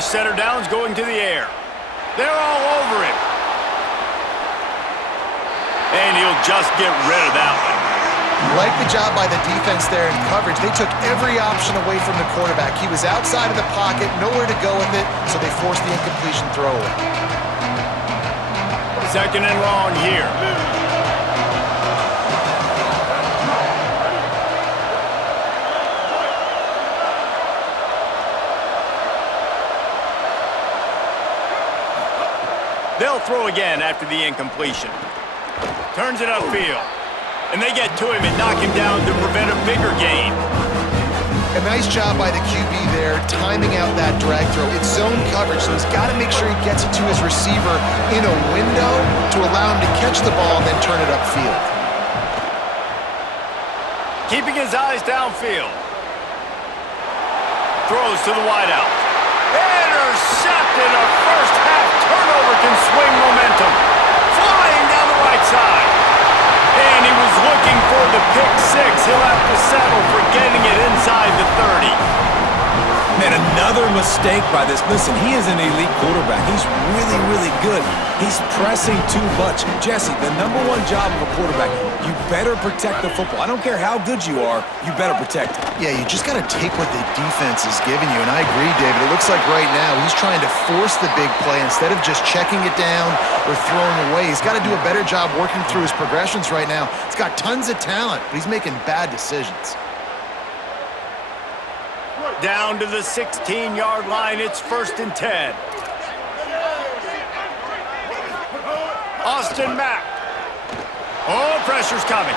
Rush center downs going to the air. They're all over him. And he'll just get rid of that one. Like the job by the defense there in coverage. They took every option away from the quarterback. He was outside of the pocket, nowhere to go with it, so they forced the incompletion throw away. Second and long here. They'll throw again after the incompletion. Turns it upfield. And they get to him and knock him down to prevent a bigger gain. A nice job by the QB there, timing out that drag throw. It's zone coverage, so he's got to make sure he gets it to his receiver in a window to allow him to catch the ball and then turn it upfield. Keeping his eyes downfield. Throws to the wideout. Intercepted. A first half turnover can swing momentum. Flying down the right side. And he was looking for the pick six. He'll have to settle for getting it inside the 30. And another mistake by this. Listen, he is an elite quarterback. He's really, really good. He's pressing too much. Jesse, the number one job of a quarterback, you better protect the football. I don't care how good you are, you better protect it. Yeah, you just got to take what the defense is giving you. And I agree, David. It looks like right now he's trying to force the big play instead of just checking it down or throwing away. He's got to do a better job working through his progressions right now. He's got tons of talent, but he's making bad decisions. Down to the 16-yard line, it's 1st and 10. Austin Mack. Oh, pressure's coming.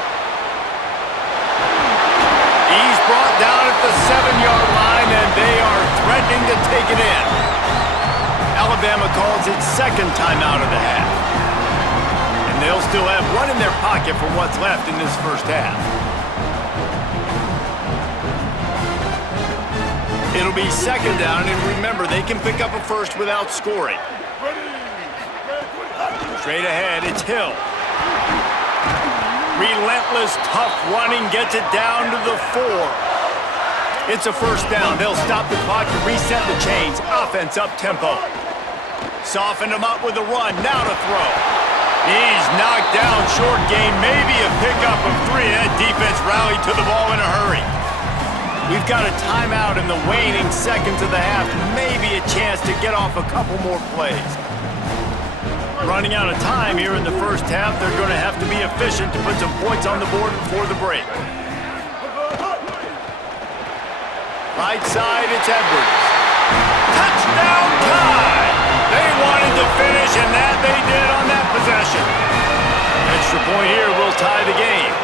He's brought down at the 7-yard line, and they are threatening to take it in. Alabama calls it second timeout of the half. And they'll still have one in their pocket for what's left in this first half. It'll be second down, and remember, they can pick up a first without scoring. Straight ahead, it's Hill. Relentless, tough running gets it down to the 4. It's a first down. They'll stop the clock to reset the chains. Offense up-tempo. Soften him up with a run. Now to throw. He's knocked down short gain. Maybe a pickup of 3. That defense rallied to the ball in a hurry. We've got a timeout in the waning seconds of the half. Maybe a chance to get off a couple more plays. Running out of time here in the first half. They're going to have to be efficient to put some points on the board before the break. Right side, it's Edwards. Touchdown tie! They wanted to finish, and that they did on that possession. Extra point here will tie the game.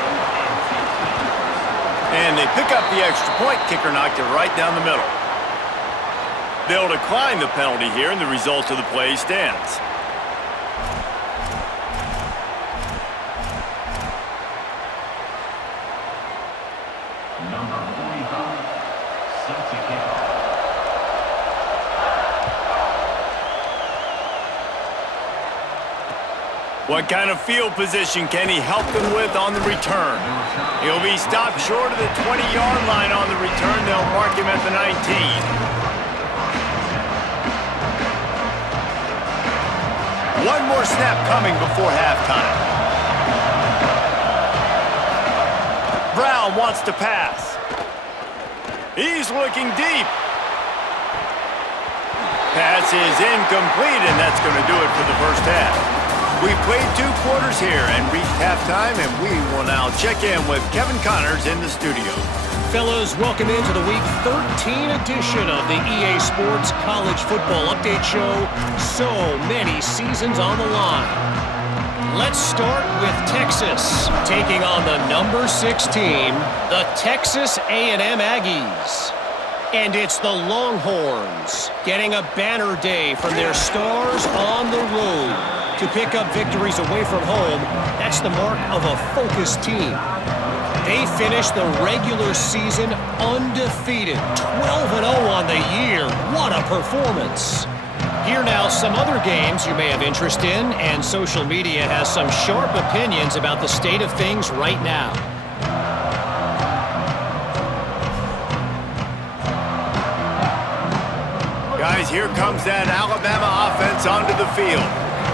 And they pick up the extra point. Kicker knocked it right down the middle. They'll decline the penalty here, and the result of the play stands. Number 45, set to kick off. What kind of field position can he help them with on the return? He'll be stopped short of the 20-yard line on the return. They'll mark him at the 19. One more snap coming before halftime. Brown wants to pass. He's looking deep. Pass is incomplete, and that's going to do it for the first half. We've played 2 quarters here and reached halftime, and we will now check in with Kevin Connors in the studio. Fellows, welcome into the Week 13 edition of the EA Sports College Football Update Show. So many seasons on the line. Let's start with Texas, taking on the number 6 team, the Texas A&M Aggies. And it's the Longhorns getting a banner day from their stars on the road. To pick up victories away from home, that's the mark of a focused team. They finished the regular season undefeated, 12-0 on the year. What a performance. Here now, some other games you may have interest in, and social media has some sharp opinions about the state of things right now. Guys, guys, here comes that Alabama offense onto the field.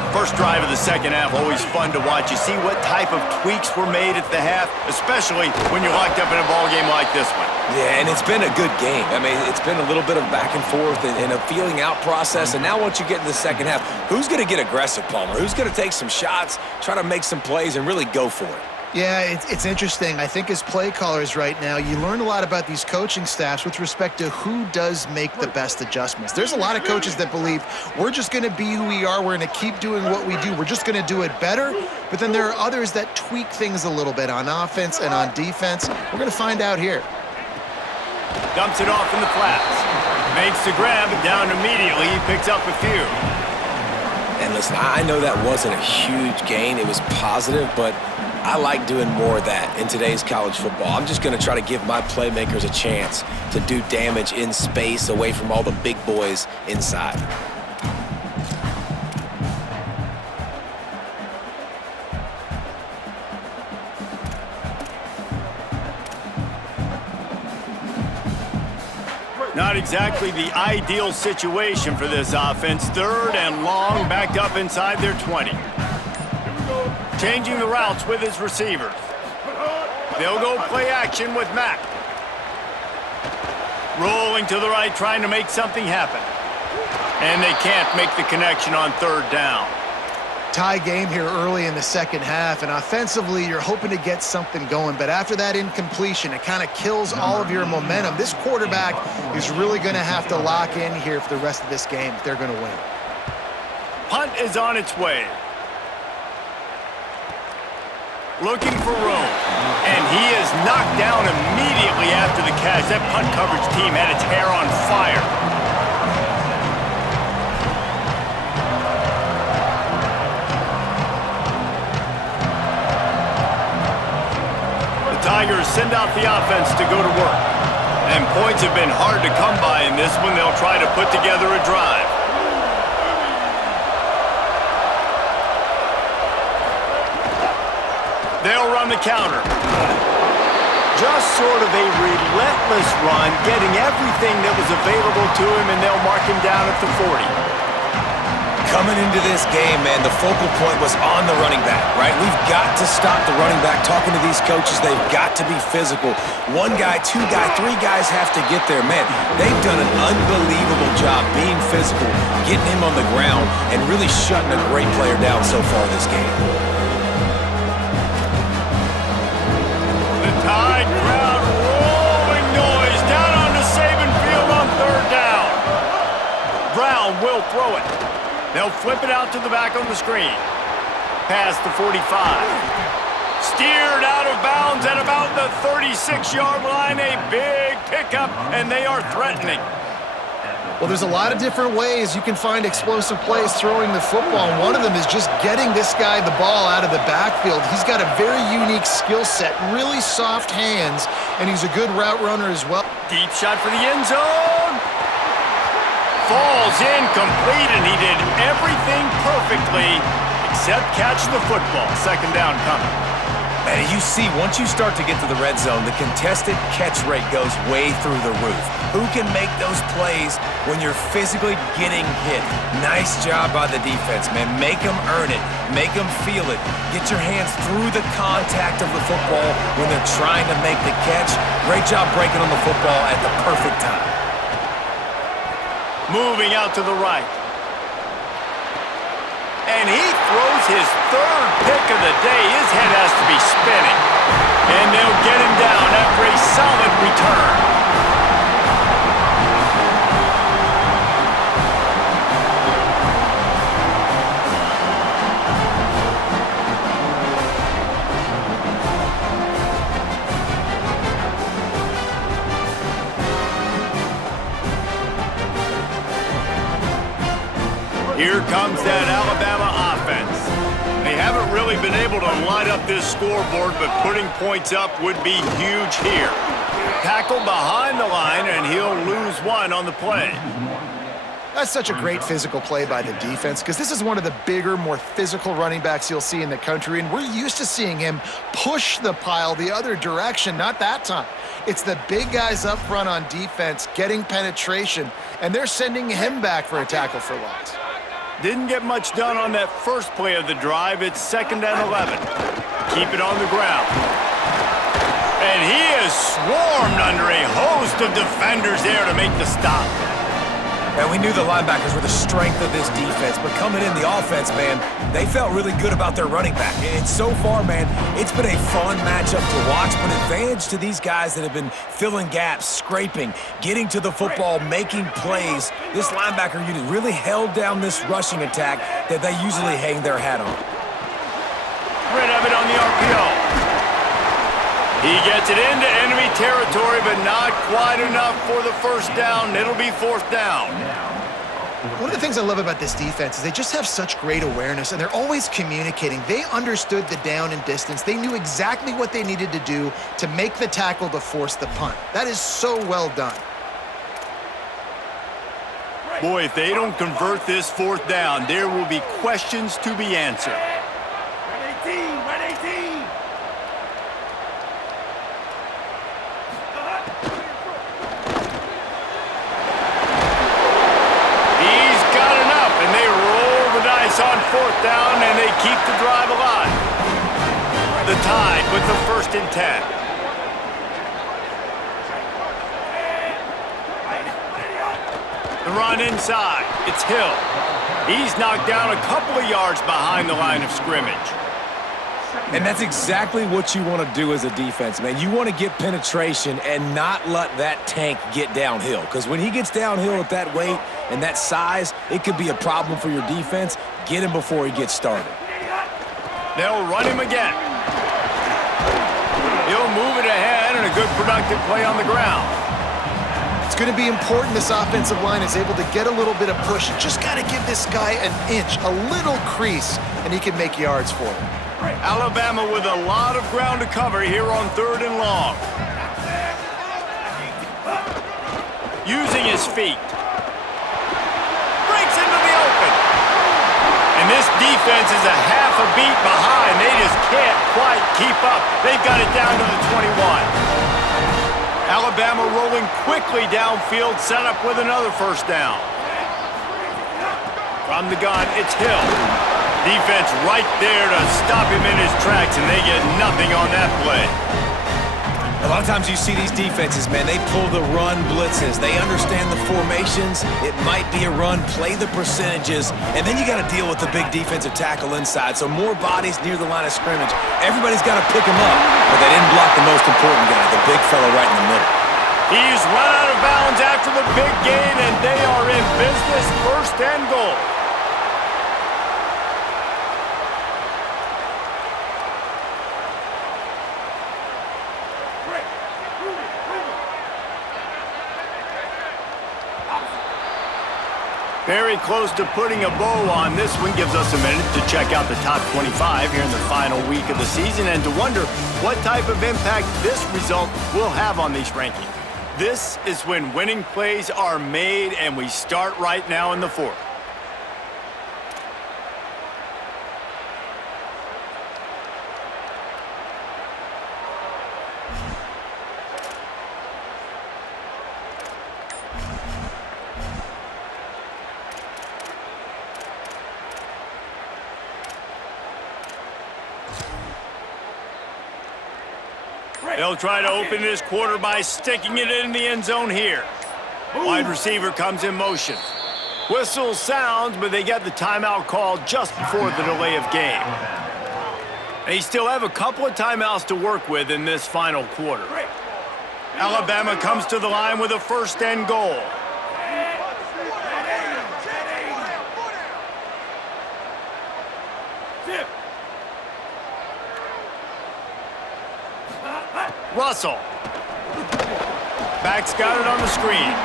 First drive of the second half, always fun to watch. You see what type of tweaks were made at the half, especially when you're locked up in a ball game like this one. Yeah, and it's been a good game. I mean, it's been a little bit of back and forth and a feeling out process. And now once you get in the second half, who's going to get aggressive, Palmer? Who's going to take some shots, try to make some plays, and really go for it? Yeah, it's interesting. I think as play callers right now, you learn a lot about these coaching staffs with respect to who does make the best adjustments. There's a lot of coaches that believe we're just going to be who we are. We're going to keep doing what we do. We're just going to do it better. But then there are others that tweak things a little bit on offense and on defense. We're going to find out here. Dumps it off in the flats. Makes the grab, and down immediately. He picks up a few. And listen, I know that wasn't a huge gain. It was positive, but I like doing more of that in today's college football. I'm just going to try to give my playmakers a chance to do damage in space away from all the big boys inside. Not exactly the ideal situation for this offense. Third and long, backed up inside their 20. Changing the routes with his receivers. They'll go play action with Mack. Rolling to the right, trying to make something happen. And they can't make the connection on third down. Tie game here early in the second half, and offensively you're hoping to get something going, but after that incompletion, it kind of kills all of your momentum. This quarterback is really going to have to lock in here for the rest of this game if they're going to win. Punt is on its way. Looking for room, and he is knocked down immediately after the catch. That punt coverage team had its hair on fire. Tigers send out the offense to go to work. And points have been hard to come by in this one. They'll try to put together a drive. They'll run the counter. Just sort of a relentless run, getting everything that was available to him, and they'll mark him down at the 40. Coming into this game, man, the focal point was on the running back, right? We've got to stop the running back. Talking to these coaches, they've got to be physical. One guy, two guy, three guys have to get there. Man, they've done an unbelievable job being physical, getting him on the ground, and really shutting a great player down so far this game. The Tide crowd rolling noise down onto Saban Field on third down. Brown will throw it. They'll flip it out to the back on the screen. Past the 45. Steered out of bounds at about the 36-yard line. A big pickup, and they are threatening. Well, there's a lot of different ways you can find explosive plays throwing the football, and one of them is just getting this guy the ball out of the backfield. He's got a very unique skill set, really soft hands, and he's a good route runner as well. Deep shot for the end zone. Falls incomplete, and he did everything perfectly except catch the football. Second down coming. Man, you see, once you start to get to the red zone, the contested catch rate goes way through the roof. Who can make those plays when you're physically getting hit? Nice job by the defense, man. Make them earn it. Make them feel it. Get your hands through the contact of the football when they're trying to make the catch. Great job breaking on the football at the perfect time. Moving out to the right. And he throws his third pick of the day. His head has to be spinning. And they'll get him down after a solid return. Here comes that Alabama offense. They haven't really been able to light up this scoreboard, but putting points up would be huge here. Tackle behind the line, and he'll lose one on the play. That's such a great physical play by the defense because this is one of the bigger, more physical running backs you'll see in the country, and we're used to seeing him push the pile the other direction. Not that time. It's the big guys up front on defense getting penetration, and they're sending him back for a tackle for loss. Didn't get much done on that first play of the drive. It's 2nd and 11. Keep it on the ground. And he is swarmed under a host of defenders there to make the stop. And we knew the linebackers were the strength of this defense, but coming in the offense, man, they felt really good about their running back. And so far, man, it's been a fun matchup to watch, but advantage to these guys that have been filling gaps, scraping, getting to the football, making plays. This linebacker unit really held down this rushing attack that they usually hang their hat on. Rid of it on the RPO. He gets it into enemy territory, but not quite enough for the first down. It'll be 4th down. One of the things I love about this defense is they just have such great awareness, and they're always communicating. They understood the down and distance. They knew exactly what they needed to do to make the tackle to force the punt. That is so well done. Boy, if they don't convert this 4th down, there will be questions to be answered. On 4th down, and they keep the drive alive. The Tide with the 1st and 10. The run inside. It's Hill. He's knocked down a couple of yards behind the line of scrimmage. And that's exactly what you want to do as a defense, man. You want to get penetration and not let that tank get downhill. Because when he gets downhill at that weight and that size, it could be a problem for your defense. Get him before he gets started. They'll run him again. He'll move it ahead, and a good productive play on the ground. It's going to be important this offensive line is able to get a little bit of push. You just got to give this guy an inch, a little crease, and he can make yards for it. Alabama with a lot of ground to cover here on 3rd and long. Using his feet. Breaks into the open. And this defense is a half a beat behind. They just can't quite keep up. They've got it down to the 21. Alabama rolling quickly downfield, set up with another 1st down. From the gun, it's Hill. Defense right there to stop him in his tracks, and they get nothing on that play. A lot of times you see these defenses, man, they pull the run blitzes. They understand the formations. It might be a run, play the percentages, and then you got to deal with the big defensive tackle inside. So more bodies near the line of scrimmage. Everybody's got to pick him up, but they didn't block the most important guy, the big fella right in the middle. He's run out of bounds after the big gain, and they are in business, 1st and goal. Very close to putting a bow on this one. Gives us a minute to check out the top 25 here in the final week of the season and to wonder what type of impact this result will have on these rankings. This is when winning plays are made, and we start right now in the 4th. They'll try to open this quarter by sticking it in the end zone here. Wide receiver comes in motion. Whistle sounds, but they get the timeout called just before the delay of game. They still have a couple of timeouts to work with in this final quarter. Alabama comes to the line with a 1st and goal. Russell. Back's got it on the screen.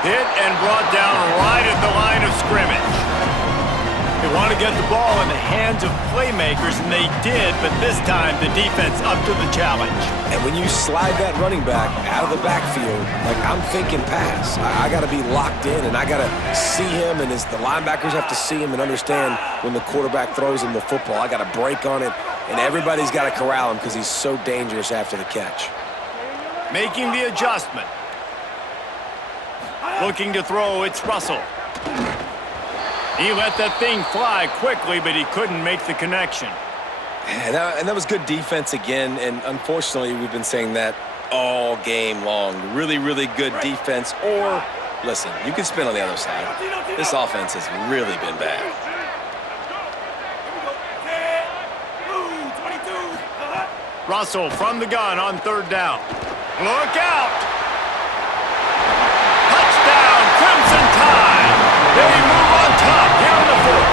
Hit and brought down right at the line of scrimmage. It want to get the ball in the hands of playmakers, and they did, but this time the defense up to the challenge. And when you slide that running back out of the backfield, like I'm thinking pass, I got to be locked in, and I got to see him, and as the linebackers have to see him and understand when the quarterback throws him the football, I got to break on it, and everybody's got to corral him because he's so dangerous after the catch. Making the adjustment. Looking to throw, it's Russell. He let that thing fly quickly, but he couldn't make the connection. And that was good defense again, and unfortunately, we've been saying that all game long. Really, really good defense, or, listen, you can spin on the other side. This offense has really been bad. Russell from the gun on third down. Look out! Touchdown, Crimson Tide! They move on top here in the fourth.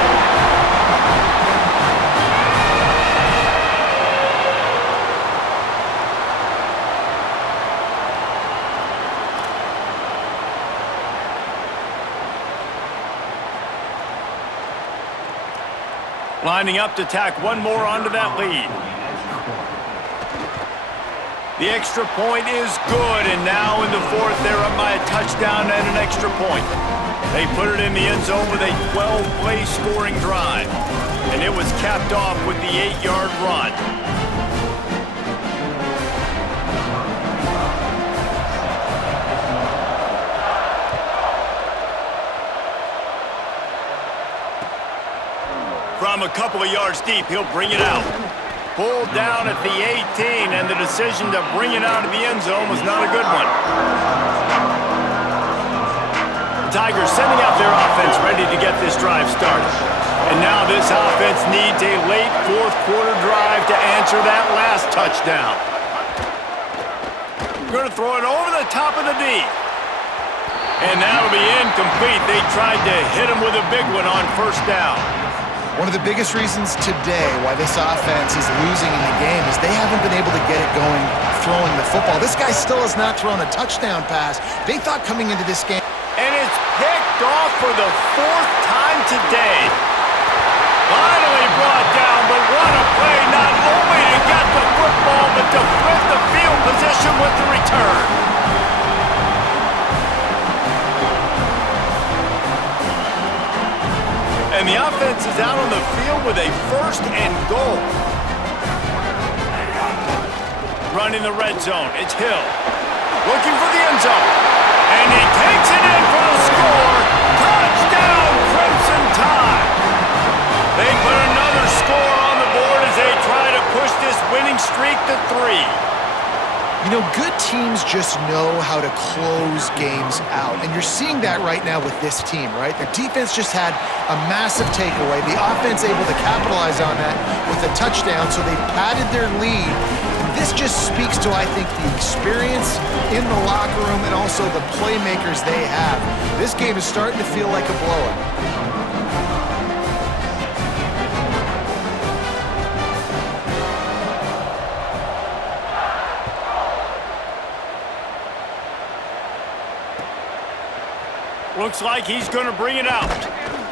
Lining up to tack one more onto that lead. The extra point is good, and now in the fourth, they're up by a touchdown and an extra point. They put it in the end zone with a 12-play scoring drive, and it was capped off with the 8-yard run. From a couple of yards deep, he'll bring it out. Pulled down at the 18, and the decision to bring it out of the end zone was not a good one. The Tigers sending out their offense ready to get this drive started. And now this offense needs a late fourth quarter drive to answer that last touchdown. Going to throw it over the top of the D. And that'll be incomplete. They tried to hit him with a big one on first down. One of the biggest reasons today why this offense is losing in the game is they haven't been able to get it going throwing the football. This guy still has not thrown a touchdown pass. They thought coming into this game. And it's picked off for the fourth time today. Finally brought down, but what a play, not only to get the football, but to flip the field position with the return. And the offense is out on the field with a first and goal. Running the red zone, it's Hill. Looking for the end zone. And he takes it in for the score. Touchdown, Crimson Tide. They put another score on the board as they try to push this winning streak to 3. You know, good teams just know how to close games out. And you're seeing that right now with this team, right? Their defense just had a massive takeaway. The offense able to capitalize on that with a touchdown, so they padded their lead. This just speaks to, I think, the experience in the locker room and also the playmakers they have. This game is starting to feel like a blowout. Looks like he's going to bring it out.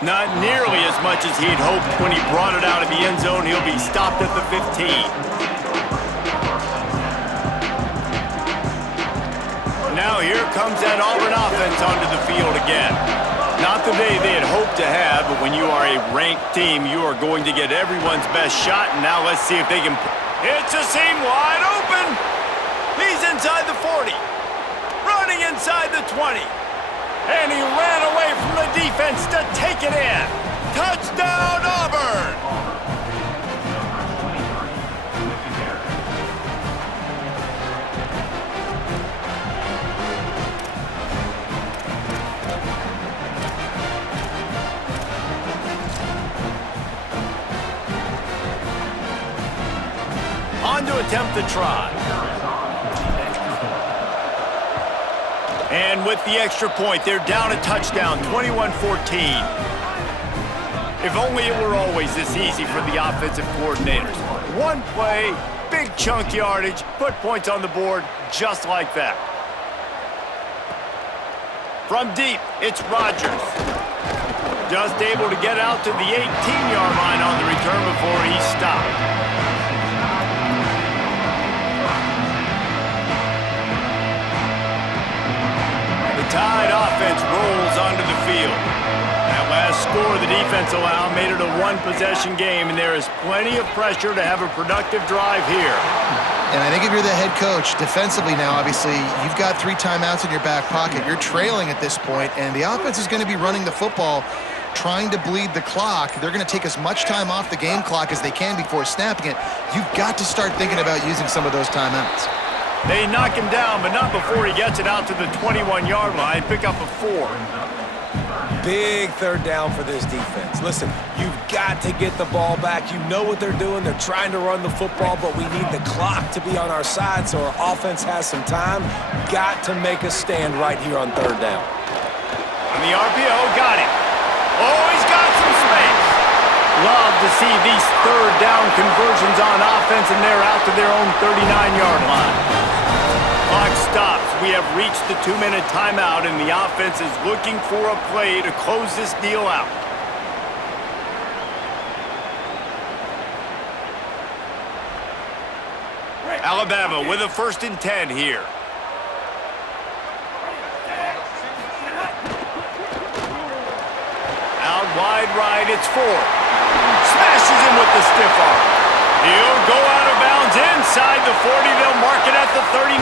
Not nearly as much as he'd hoped when he brought it out of the end zone. He'll be stopped at the 15. Now here comes that Auburn offense onto the field again. Not the day they had hoped to have, but when you are a ranked team, you are going to get everyone's best shot, and now let's see if they can... It's a seam wide open! He's inside the 40. Running inside the 20. And he ran away from the defense to take it in. Touchdown, Auburn! On to attempt the try. And with the extra point, they're down a touchdown, 21-14. If only it were always this easy for the offensive coordinators. One play, big chunk yardage, put points on the board just like that. From deep, it's Rodgers. Just able to get out to the 18-yard line on the return before he stopped. The Tide offense rolls onto the field. That last score the defense allowed made it a one-possession game, and there is plenty of pressure to have a productive drive here. And I think if you're the head coach, defensively now, obviously, you've got 3 timeouts in your back pocket. You're trailing at this point, and the offense is going to be running the football, trying to bleed the clock. They're going to take as much time off the game clock as they can before snapping it. You've got to start thinking about using some of those timeouts. They knock him down, but not before he gets it out to the 21-yard line. Pick up a 4. Big third down for this defense. Listen, you've got to get the ball back. You know what they're doing. They're trying to run the football, but we need the clock to be on our side so our offense has some time. Got to make a stand right here on third down. On the RPO, got it. Oh, he's got some space. Love to see these third down conversions on offense, and they're out to their own 39-yard line. Clock stops. We have reached the 2-minute timeout, and the offense is looking for a play to close this deal out. Alabama with a 1st and 10 here. Out wide right, it's Ford. Smashes him with the stiff arm. He'll go out of bounds inside the 40. They'll mark it at the 39.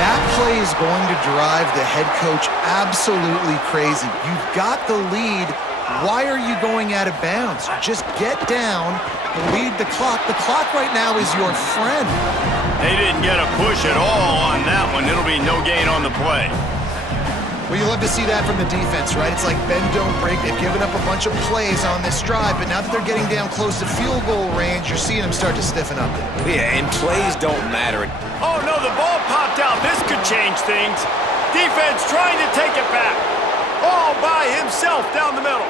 That play is going to drive the head coach absolutely crazy. You've got the lead. Why are you going out of bounds? Just get down, lead the clock. The clock right now is your friend. They didn't get a push at all on that one. It'll be no gain on the play. Well, you love to see that from the defense, right? It's like bend, don't break. They've given up a bunch of plays on this drive, but now that they're getting down close to field goal range, you're seeing them start to stiffen up there. Yeah, and plays don't matter. Oh, no, the ball popped out. This could change things. Defense trying to take it back. All by himself down the middle.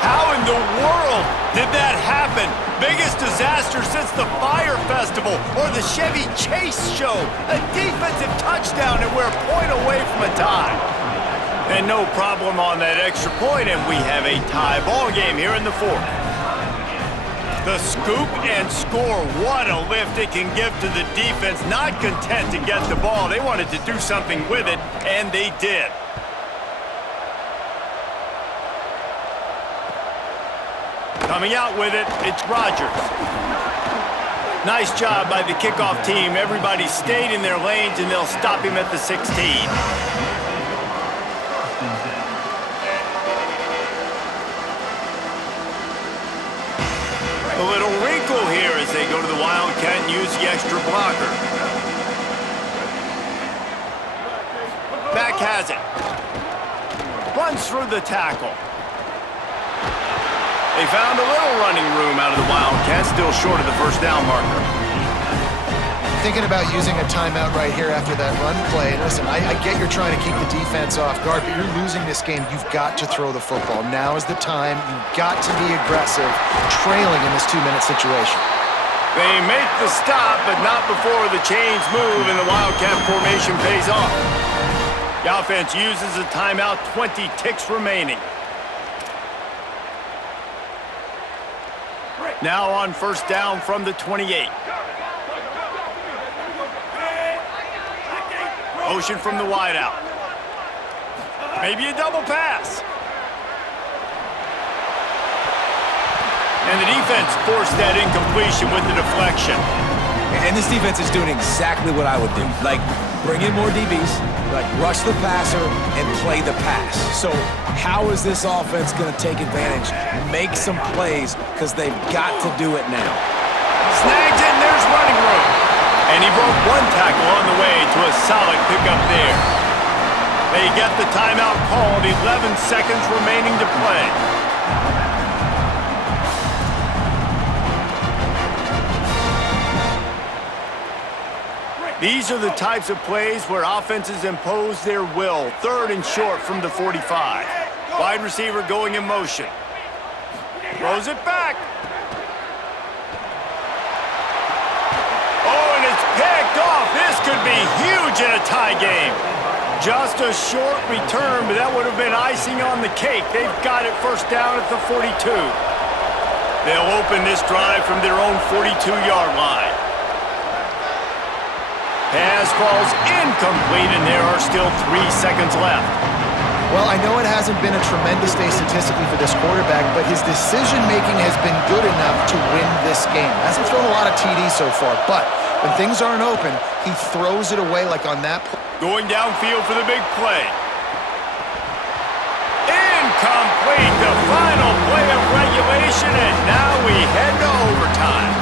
How in the world did that happen? Biggest disaster since the Fire Festival or the Chevy Chase show. A defensive touchdown, and we're a point away from a tie. And no problem on that extra point, and we have a tie ball game here in the 4th. The scoop and score. What a lift it can give to the defense. Not content to get the ball. They wanted to do something with it, and they did. Coming out with it, it's Rodgers. Nice job by the kickoff team. Everybody stayed in their lanes, and they'll stop him at the 16. A little wrinkle here as they go to the Wildcat and use the extra blocker. Back has it. Runs through the tackle. They found a little running room out of the Wildcats, still short of the 1st down marker. Thinking about using a timeout right here after that run play. And listen, I get you're trying to keep the defense off guard, but you're losing this game. You've got to throw the football. Now is the time. You've got to be aggressive, trailing in this 2-minute situation. They make the stop, but not before the chains move and the Wildcat formation pays off. The offense uses a timeout, 20 ticks remaining. Now on 1st down from the 28. Motion from the wideout. Maybe a double pass. And the defense forced that incompletion with the deflection. And this defense is doing exactly what I would do. Like, bring in more DBs, like rush the passer and play the pass. So how is this offense going to take advantage, make some plays, because they've got to do it now. Snags it, and there's running room. And he broke one tackle on the way to a solid pickup there. They get the timeout called, 11 seconds remaining to play. These are the types of plays where offenses impose their will. 3rd and short from the 45. Wide receiver going in motion. Throws it back. Oh, and it's picked off. This could be huge in a tie game. Just a short return, but that would have been icing on the cake. They've got it first down at the 42. They'll open this drive from their own 42-yard line. Pass falls incomplete, and there are still 3 seconds left. Well, I know it hasn't been a tremendous day statistically for this quarterback, but his decision-making has been good enough to win this game. Hasn't thrown a lot of TDs so far, but when things aren't open, he throws it away like on that play. Going downfield for the big play. Incomplete, the final play of regulation, and now we head to overtime.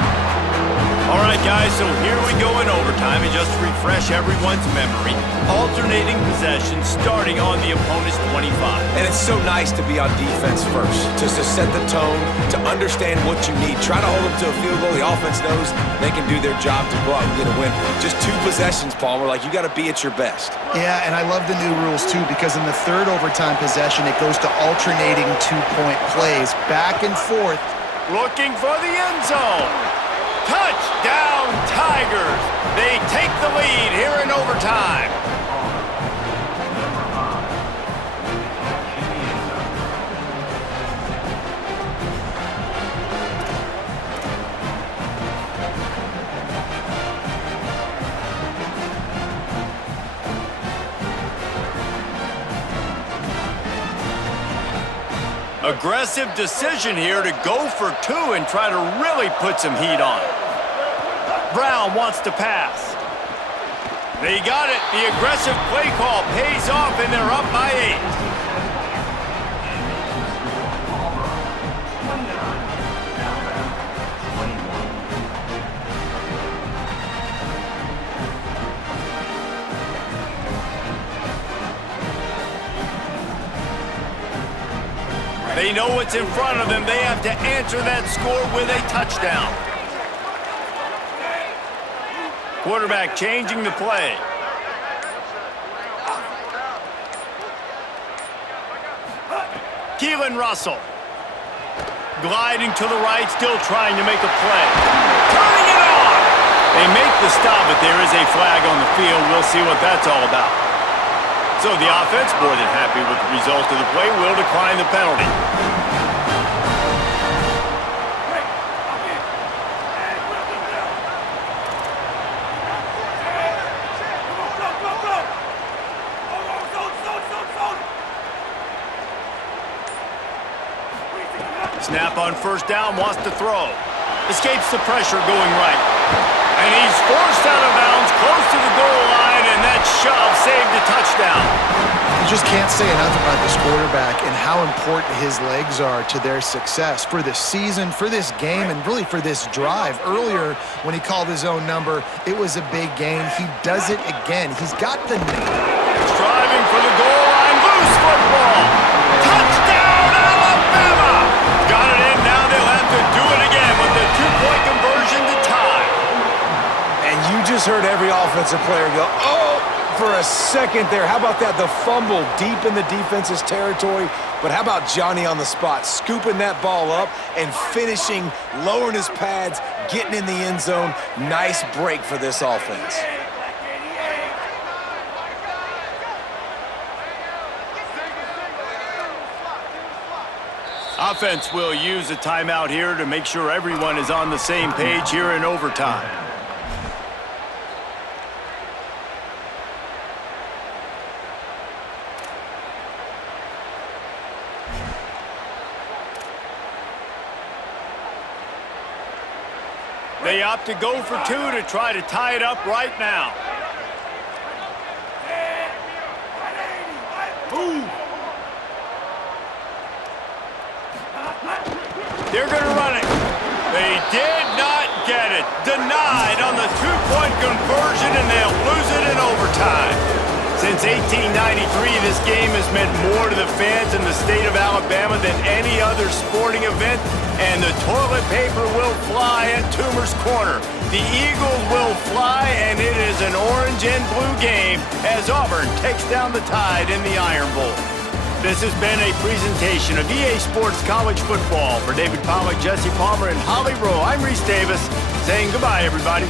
All right, guys, so here we go in overtime, and just to refresh everyone's memory, alternating possession starting on the opponent's 25. And it's so nice to be on defense first, just to set the tone, to understand what you need. Try to hold them to a field goal. The offense knows they can do their job to go out and get a win. Just 2 possessions, Palmer. Like, you got to be at your best. Yeah, and I love the new rules, too, because in the third overtime possession, it goes to alternating 2-point plays, back and forth. Looking for the end zone. Touchdown, Tigers! They take the lead here in overtime. Aggressive decision here to go for 2 and try to really put some heat on. Brown wants to pass. They got it. The aggressive play call pays off, and they're up by 8. They know what's in front of them. They have to answer that score with a touchdown. Quarterback changing the play. Keelan Russell. Gliding to the right, still trying to make a play. Turning it on! They make the stop, but there is a flag on the field. We'll see what that's all about. So the offense, more than happy with the result of the play, will decline the penalty. Snap on first down, wants to throw. Escapes the pressure going right. And he's forced out of bounds, close to the goal line, and that shove saved a touchdown. You just can't say enough about this quarterback and how important his legs are to their success for this season, for this game, and really for this drive. Earlier, when he called his own number, it was a big gain. He does it again. He's got the... Striving for the goal line, loose football. Touchdown, Alabama! Got it in, now they'll have to do it again with the 2-point conversion to tie. And you just heard every offensive player go, oh, for a second there. How about that? The fumble deep in the defense's territory. But how about Johnny on the spot, scooping that ball up and finishing, lowering his pads, getting in the end zone. Nice break for this offense. Offense will use a timeout here to make sure everyone is on the same page here in overtime. They opt to go for 2 to try to tie it up right now. They're going to run it. They did not get it. Denied on the 2-point conversion, and they'll lose it in overtime. Since 1893, this game has meant more to the fans in the state of Alabama than any other sporting event, and the toilet paper will fly at Toomer's Corner. The Eagles will fly, and it is an orange and blue game as Auburn takes down the Tide in the Iron Bowl. This has been a presentation of EA Sports College Football. For David Pollack, Jesse Palmer, and Holly Rowe, I'm Reese Davis saying goodbye, everybody.